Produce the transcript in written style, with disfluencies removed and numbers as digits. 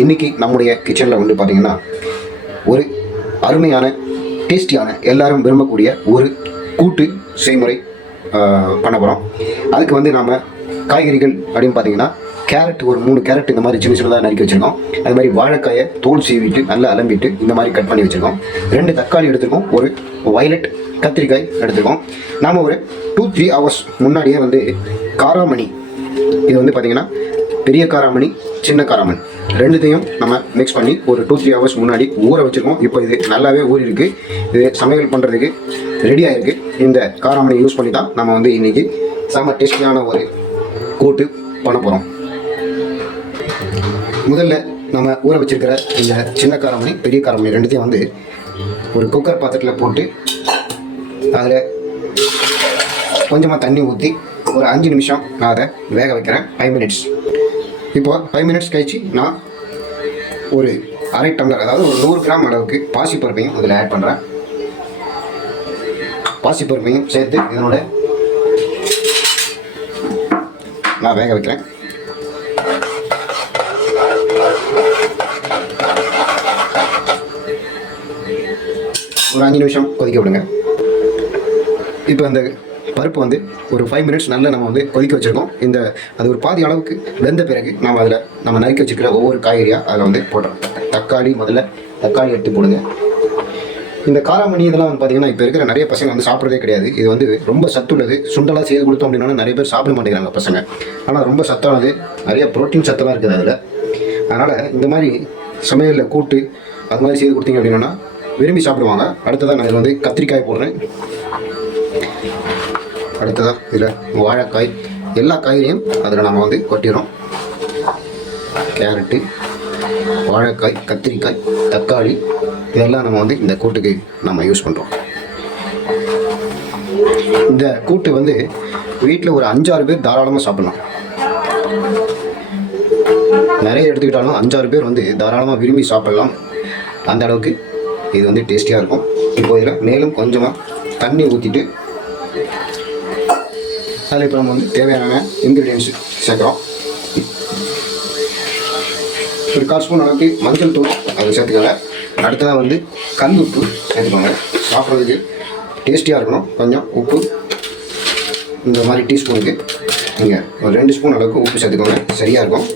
இன்றைக்கி நம்முடைய கிச்சனில் வந்து பார்த்திங்கன்னா ஒரு அருமையான டேஸ்டியான எல்லாரும் விரும்பக்கூடிய ஒரு கூட்டு செய்முறை பண்ண போகிறோம். அதுக்கு வந்து நாம் காய்கறிகள் அப்படின்னு பார்த்திங்கன்னா கேரட் ஒரு 3 கேரட் இந்த மாதிரி சின்ன சின்னதாக நறுக்கி வச்சுருக்கோம். அது மாதிரி வாழைக்காயை தோல் சீவிட்டு நல்லா அலம்பிட்டு இந்த மாதிரி கட் பண்ணி வச்சுருக்கோம். 2 தக்காளி எடுத்துருக்கோம். ஒரு வயலட் கத்திரிக்காய் எடுத்துருக்கோம். நாம் ஒரு 2-3 ஹவர்ஸ் முன்னாடியே வந்து காராமணி, இது வந்து பார்த்திங்கன்னா பெரிய காராமணி சின்ன காராமணி ரெண்டுத்தையும் நம்ம மிக்ஸ் பண்ணி ஒரு 2-3 ஹவர்ஸ் முன்னாடி ஊற வச்சுருக்கோம். இப்போ இது நல்லாவே ஊறி இருக்குது. இது சமையல் பண்ணுறதுக்கு ரெடியாக இருக்குது. இந்த காராமணி யூஸ் பண்ணி தான் நம்ம வந்து இன்றைக்கி செம்ம டேஸ்டியான ஒரு கூட்டு பண்ண போகிறோம். முதல்ல நம்ம ஊற வச்சுருக்கிற இந்த சின்ன காராமணி பெரிய காராமணி ரெண்டுத்தையும் வந்து ஒரு குக்கர் பாத்திரத்தில் போட்டு அதில் கொஞ்சமாக தண்ணி ஊற்றி ஒரு 5 நிமிஷம் நான் அதை வேக வைக்கிறேன். 5 மினிட்ஸ். இப்போ 5 மினிட்ஸ் கழிச்சு நான் ஒரு அரை டம்ளர், அதாவது ஒரு 100 கிராம் அளவுக்கு பாசிப்பருப்பையும் அதில் ஆட் பண்ணுறேன். பாசிப்பருப்பையும் சேர்த்து இதனோட நான் வேக வைக்கிறேன். ஒரு 5 நிமிஷம் கொதிக்க விடுங்க. இப்போ அந்த பருப்பு வந்து ஒரு 5 மினிட்ஸ் நல்லா நம்ம வந்து கொதிக்க வச்சுருக்கோம். அது ஒரு பாதி அளவுக்கு வெந்த பிறகு நம்ம நறுக்கி வச்சுக்கிற ஒவ்வொரு காய்கறியாக அதில் வந்து போடுறோம். முதல்ல தக்காளி எடுத்து போடுங்க. இந்த காராமணி இதெல்லாம் வந்து பார்த்திங்கன்னா இப்போ இருக்கிற நிறைய பசங்க வந்து சாப்பிட்றதே கிடையாது. இது வந்து ரொம்ப சத்துள்ளது. சுண்டலாக செய்து கொடுத்தோம் அப்படின்னா நிறைய பேர் சாப்பிட மாட்டேங்கிறாங்க பசங்க. ஆனால் ரொம்ப சத்தானது, நிறைய ப்ரோட்டீன் சத்தெல்லாம் இருக்குது அதில். அதனால் இந்த மாதிரி சமையலில் கூட்டு அது மாதிரி செய்து கொடுத்தீங்க அப்படின்னா விரும்பி சாப்பிடுவாங்க. அடுத்ததாக நான் இதில் வந்து கத்திரிக்காய் போடுறேன். அடுத்ததாக இதில் வாழைக்காய், எல்லா காய்கறியும் அதில் நம்ம வந்து கொட்டிடுறோம். கேரட்டு, வாழைக்காய், கத்திரிக்காய், தக்காளி இதெல்லாம் நம்ம வந்து இந்த கூட்டுக்கு நம்ம யூஸ் பண்ணுறோம். இந்த கூட்டு வந்து வீட்டில் ஒரு 5-6 பேர் தாராளமாக சாப்பிட்லாம். நிறைய எடுத்துக்கிட்டாலும் 5-6 பேர் வந்து தாராளமாக விரும்பி சாப்பிடலாம். அந்த அளவுக்கு இது வந்து டேஸ்டியாக இருக்கும். இப்போ இதில் மேலும் கொஞ்சமாக தண்ணி ஊற்றிட்டு அதில் இப்போ நம்ம வந்து தேவையான இன்க்ரீடியன்ஸ் சேர்க்குறோம். ஒரு 1/4 ஸ்பூன் அளவுக்கு மஞ்சள் தூள் அதில் சேர்த்துக்கோங்க. அடுத்ததாக வந்து கல் உப்பு சேர்த்துக்கோங்க. சாப்பிட்றதுக்கு டேஸ்டியாக இருக்கணும். கொஞ்சம் உப்பு இந்த மாதிரி டீஸ்பூனுக்கு நீங்கள் ஒரு 2 ஸ்பூன் அளவுக்கு உப்பு சேர்த்துக்கோங்க. சரியாக இருக்கும்.